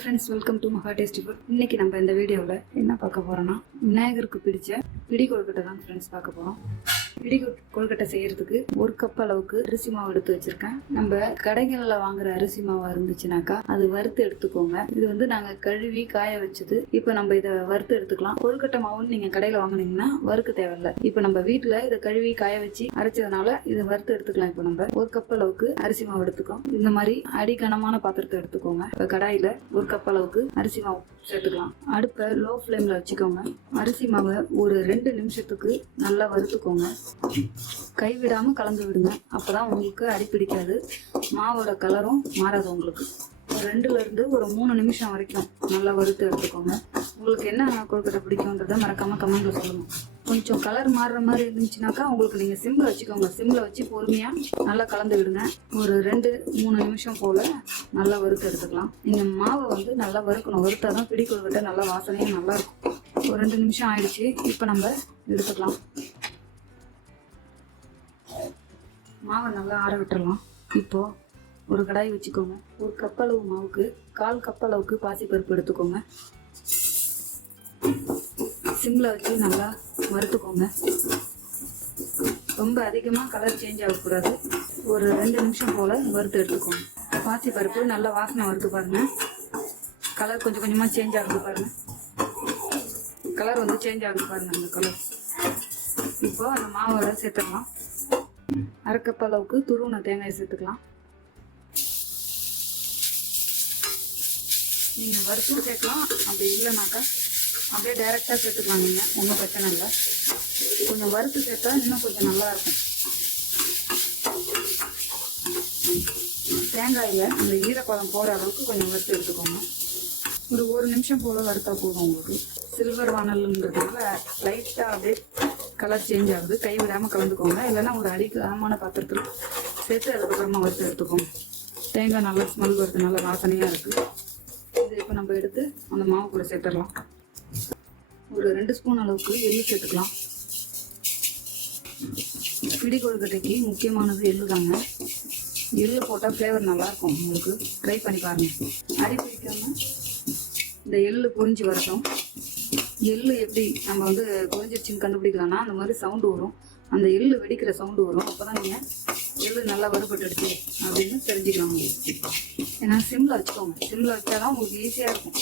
Friends, welcome to மகா tasty food. இன்னைக்கு நம்ம இந்த வீடியோவில் என்ன பார்க்க போறோம்னா, விநாயகருக்கு பிடிச்ச பிடி கொழுக்கட்டை தான் ஃப்ரெண்ட்ஸ் பார்க்க போறோம். பிடி கொழுக்கட்டை செய்யறதுக்கு 1 கப் அளவுக்கு அரிசி மாவு எடுத்து வச்சிருக்கேன். நம்ம கடைகளில் வாங்குற அரிசி மாவா இருந்துச்சுனாக்கா அது வறுத்து எடுத்துக்கோங்க. இது வந்து நாங்கள் கழுவி காய வச்சது. இப்போ நம்ம இதை வறுத்து எடுத்துக்கலாம். கொழுக்கட்டை மாவுன்னு நீங்க கடையில் வாங்கினீங்கன்னா வறுக்க தேவையில்லை. இப்போ நம்ம வீட்டில் இதை கழுவி காய வச்சு அரைச்சதுனால இதை வறுத்து எடுத்துக்கலாம். இப்போ நம்ம 1 கப் அளவுக்கு அரிசி மாவு எடுத்துக்கோம். இந்த மாதிரி அடிக்கனமான பாத்திரத்தை எடுத்துக்கோங்க. இப்போ கடாயில 1 கப் அளவுக்கு அரிசி மாவு சேர்த்துக்கலாம். அடுப்பை லோ ஃப்ளேம்ல வச்சுக்கோங்க. அரிசி மாவை ஒரு 2 நிமிஷத்துக்கு நல்லா வறுத்துக்கோங்க. கைவிடாம கலந்து விடுங்க. அப்பதான் உங்களுக்கு அடிப்பிடிக்காது, மாவோட கலரும் மாறாது. உங்களுக்கு 2ல இருந்து ஒரு 3 நிமிஷம் வரைக்கும் நல்லா வறுத்து எடுத்துக்கோங்க. உங்களுக்கு என்ன கொழுக்கட்டை பிடிக்கும்ன்றத மறக்காம கமெண்ட்ல சொல்லுங்க. கொஞ்சம் கலர் மாறுற மாதிரி இருந்துச்சுனாக்கா உங்களுக்கு நீங்க சிம்ல வச்சுக்கோங்க. சிம்ல வச்சு பொறுமையா நல்லா கலந்து விடுங்க. ஒரு 2-3 நிமிஷம் போல நல்லா வறுத்து எடுத்துக்கலாம். நீங்க மாவை வந்து நல்லா வறுக்கணும். வறுத்தாதான் பிடி கொழுக்கட்டை நல்லா வாசனையும் நல்லா இருக்கும். ஒரு 2 நிமிஷம் ஆயிடுச்சு. இப்போ நம்ம எடுத்துக்கலாம். மாவை நல்லா ஆற விட்டுறலாம். இப்போ ஒரு கடாய் வச்சுக்கோங்க. 1 கப் அளவு மாவுக்கு 1/4 கப் அளவுக்கு பாசிப்பருப்பு எடுத்துக்கோங்க. சிம்ல வச்சு நல்லா வறுத்துக்கோங்க. ரொம்ப அதிகமாக கலர் சேஞ்ச் ஆகக்கூடாது. ஒரு 2 நிமிஷம் போல வறுத்து எடுத்துக்கோங்க. பாசிப்பருப்பு நல்லா வாசனை வறுத்து பாருங்க. கலர் கொஞ்சம் கொஞ்சமாக சேஞ்ச் ஆகுது பாருங்க. கலர் வந்து சேஞ்ச் ஆகுது பாருங்க. அந்த கலர் இப்போ அந்த மாவோட சேர்த்துக்கலாம். 1/2 கப் அளவுக்கு துருவின தேங்காய் சேர்த்துக்கலாம். நீங்கள் வறுத்து சேர்க்கலாம். அப்படி இல்லைனாக்கா அப்படியே டைரெக்டாக சேர்த்துக்கலாம். நீங்கள் ஒன்றும் பிரச்சனை இல்லை. கொஞ்சம் வறுத்து சேர்த்தா இன்னும் கொஞ்சம் நல்லா இருக்கும். தேங்காயில் அந்த ஈரப்பதம் போகிற அளவுக்கு கொஞ்சம் வறுத்து எடுத்துக்கோங்க. ஒரு 1 நிமிஷம் போல் வறுத்தா போதும். உங்களுக்கு சில்வர் வானல்ன்றதுனால லைட்டாக அப்படியே கலர் சேஞ்ச் ஆகுது. கைவிடாமல் கலந்துக்கோங்க. இல்லைன்னா ஒரு அடிக்கமான பாத்திரத்தில் சேர்த்து அதுக்கப்புறமா வறுத்து எடுத்துக்கோங்க. தேங்காய் நல்லா ஸ்மெல் வருது, நல்லா வாசனையாக இருக்குது. இது இப்போ நம்ம எடுத்து அந்த மாவு கூட சேர்த்துடலாம். ஒரு 2 ஸ்பூன் அளவுக்கு எள்ளு சேர்த்துக்கலாம். பிடி கொழுக்கட்டைக்கு முக்கியமானது எள்ளு தாங்க. எள்ளு போட்டால் ஃப்ளேவர் நல்லாயிருக்கும். உங்களுக்கு ட்ரை பண்ணி பாருங்கள். அடி பிடிக்காமல் இந்த எள்ளு பொரிஞ்சு வரட்டும். எள்ளு எப்படி நம்ம வந்து பொரிஞ்சிருச்சுன்னு கண்டுபிடிக்கலாம்னா அந்த மாதிரி சவுண்டு வரும். அந்த எள்ளு வெடிக்கிற சவுண்டு வரும். அப்போ தான் நீங்கள் எள்ளு நல்லா வறுபட்டுடுச்சு அப்படின்னு தெரிஞ்சுக்கலாம். ஏன்னா சிம்மில் வச்சுக்கோங்க. சிம்மில் வச்சா தான் உங்களுக்கு ஈஸியாக இருக்கும்.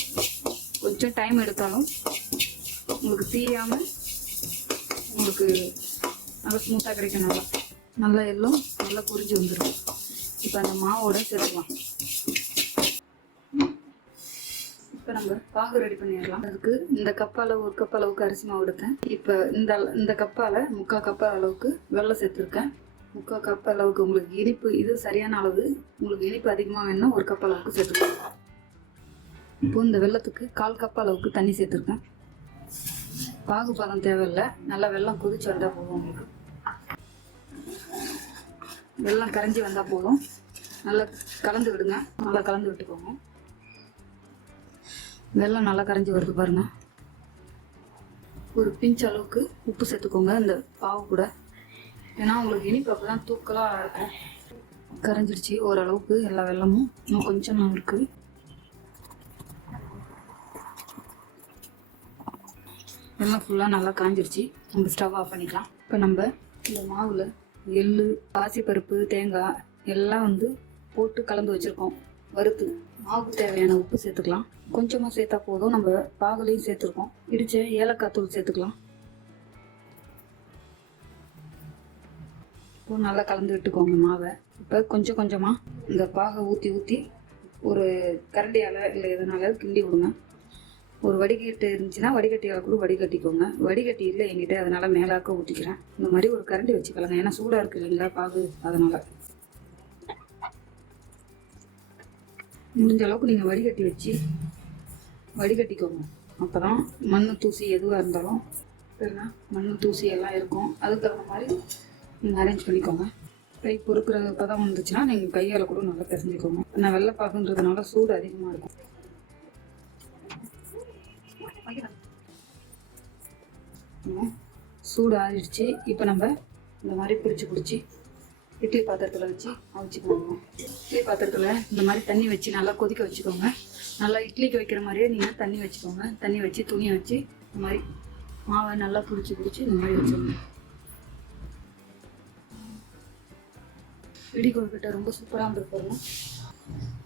கொஞ்சம் டைம் எடுத்தாலும் உங்களுக்கு தீயாமல் உங்களுக்கு நல்லா ஸ்மூத்தாக கிடைக்கும். நல்லா எள்ளும் நல்லா பொரிஞ்சு வந்துடும். இப்போ அந்த மாவோட சேர்த்துக்கலாம். இப்போ நம்ம பாகு ரெடி பண்ணிடலாம். அதுக்கு இந்த கப்பால் 1 கப் அளவுக்கு அரிசி மாவு எடுத்தேன். இப்போ இந்த கப்பால் 3/4 கப் அளவுக்கு வெல்லம் சேர்த்துருக்கேன். 3/4 கப் அளவுக்கு உங்களுக்கு இனிப்பு இது சரியான அளவு. உங்களுக்கு இனிப்பு அதிகமாக வேணும்னா 1 கப் அளவுக்கு சேர்த்துக்கலாம். இப்போ இந்த வெல்லத்துக்கு 1/4 கப் அளவுக்கு தண்ணி சேர்த்துருக்கேன். பாகு பதம் தேவையில்லை. நல்லா வெல்லம் கொதிச்சு வந்தால் போதும். உங்களுக்கு வெல்லம் கரைஞ்சி வந்தால் போதும். நல்லா கலந்து விடுங்க. நல்லா கலந்து விட்டுக்கோங்க. வெல்லம் நல்லா கரைஞ்சி வருது பாருங்க. ஒரு பிஞ்ச் அளவுக்கு உப்பு சேர்த்துக்கோங்க இந்த பாவு கூட. ஏன்னா உங்களுக்கு இனிப்பு அப்போ தான் தூக்கலாக இருக்கும். கரைஞ்சிடுச்சு ஓரளவுக்கு எல்லா வெல்லமும். இன்னும் கொஞ்சம் இருக்குது. வெல்லம் ஃபுல்லாக நல்லா காஞ்சிருச்சு. நம்ம ஸ்டவ் ஆஃப் பண்ணிக்கலாம். இப்போ நம்ம இந்த மாவில் எள்ளு, பாசிப்பருப்பு, தேங்காய் எல்லாம் வந்து போட்டு கலந்து வச்சுருக்கோம். வறுத்து மாவுக்கு தேவையான உப்பு சேர்த்துக்கலாம். கொஞ்சமாக சேர்த்தா போதும். நம்ம பாகுலையும் சேர்த்துருக்கோம். இடித்த ஏலக்காய் தூள் சேர்த்துக்கலாம். இப்போ நல்லா கலந்து விட்டுக்கோங்க மாவை. இப்போ கொஞ்சம் கொஞ்சமாக இந்த பாகை ஊற்றி ஒரு கரண்டியால் இல்லை எதனால கிண்டி விடுங்க. ஒரு வடிகட்டு இருந்துச்சுன்னா வடிகட்டியால் கூட வடிகட்டிக்கோங்க. வடிகட்டி இல்லை என்கிட்ட, அதனால் மேலாக்க ஊற்றிக்கிறேன். இந்த மாதிரி ஒரு கரண்டி வச்சுக்கலாங்க. ஏன்னா சூடாக இருக்குது இல்லைங்களா பாகு, அதனால். முடிஞ்ச அளவுக்கு நீங்கள் வடிகட்டி வச்சு வடிகட்டிக்கோங்க. அப்போ தான் மண் தூசி எதுவாக இருந்தாலும் மண் தூசி எல்லாம் இருக்கும். அதுக்கு தகுந்த மாதிரி நீங்கள் அரேஞ்ச் பண்ணிக்கோங்க. கை பொறுக்கிற பதம் வந்துச்சுன்னா நீங்கள் கையால் கூட நல்லா பிசைஞ்சிக்கோங்க. நான் வெள்ளைப்பாகுன்றதுனால சூடு அதிகமாக இருக்கும். சூடு ஆறிடுச்சு. இப்போ நம்ம இந்த மாதிரி பிடிச்சி இட்லி பாத்திரத்தில் வச்சு அவிச்சுக்கோங்க. இட்லி பாத்திரத்தில் இந்த மாதிரி தண்ணி வச்சு நல்லா கொதிக்க வச்சுக்கோங்க. நல்லா இட்லிக்கு வைக்கிற மாதிரியே நீங்கள் தண்ணி வச்சுக்கோங்க. தண்ணி வச்சு துணியை வச்சு இந்த மாதிரி மாவை நல்லா பிடிச்சி இந்த மாதிரி வச்சுக்கோங்க. இடி கொழுக்கட்டை ரொம்ப சூப்பராக இருந்துருப்பாங்க.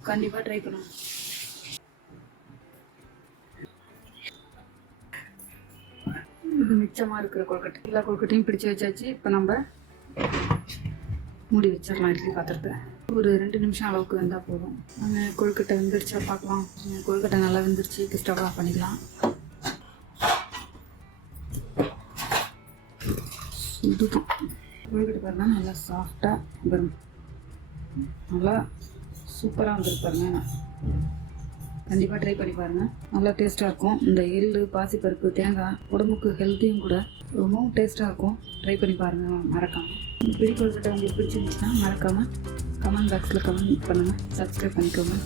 கண்டிப்பாக ட்ரை பண்ணுங்க. இது மிச்சமாக இருக்கிற கொழுக்கட்டை எல்லா கொழுக்கட்டையும் பிடிச்சி வச்சாச்சு. இப்போ நம்ம மூடி வச்சிடலாம் இட்லி பாத்திரத்தை. ஒரு 2 நிமிஷம் அளவுக்கு வெந்தால் போதும். நாங்கள் கொழுக்கட்டை வெந்துருச்சா பார்க்கலாம். கொழுக்கட்டை நல்லா வெந்துருச்சு. இப்போ ஸ்டவ் ஆஃப் பண்ணிக்கலாம். இதுதான் கொழுக்கட்டை பாருங்க, நல்லா சாஃப்டாக வரும். நல்லா சூப்பராக வந்துருப்பாருங்க. கண்டிப்பாக ட்ரை பண்ணி பாருங்கள். நல்லா டேஸ்ட்டாக இருக்கும். இந்த எள்ளு, பாசிப்பருப்பு, தேங்காய் உடம்புக்கு ஹெல்த்தியும் கூட. ரொம்பவும் டேஸ்ட்டாக இருக்கும். ட்ரை பண்ணி பாருங்கள் மறக்காமல். பிடி கொழுக்கட்டை உங்களுக்கு பிடிச்சிருந்துச்சுன்னா மறக்காமல் கமெண்ட் பாக்ஸில் கமெண்ட் பண்ணுங்கள். சப்ஸ்கிரைப் பண்ணிக்கோங்க.